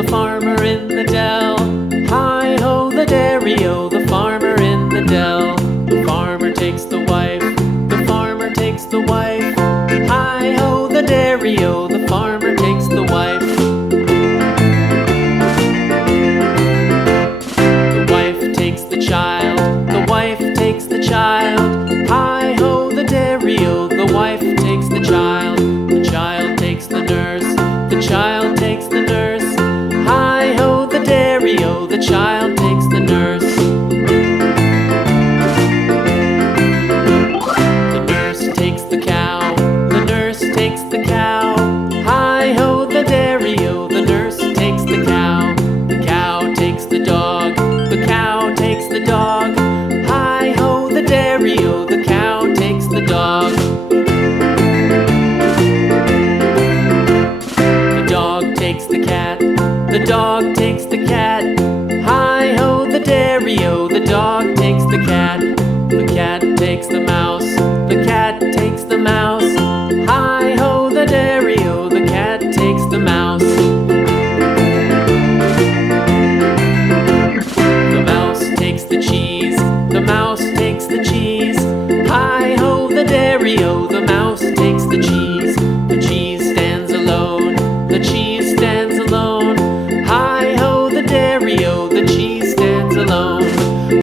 the farmer in the dell. Hi-ho, the dairy-o, the farmer in the dell. The farmer takes the wife, the farmer takes the wife. Hi-ho, the dairy-o, the farmer takes the wife. The wife takes the child, the wife takes the child. Hi-ho, the dairy-o, the wife takes the child. The child takes the nurse, the child takes the nurse. Hi-ho, the dairy-o, the child takes the nurse. The nurse takes the cow, the nurse takes the cow. Hi-ho, the dairy-o, the nurse takes the cow. The cow takes the dog, the cow takes the dog. Hi-ho, the dairy-o, the cow takes the dog. The dog takes the cat, the dog takes the cat. Hi-ho, the dairy-o, the dog takes the cat. The cat takes the mouse, the cat takes the mouse.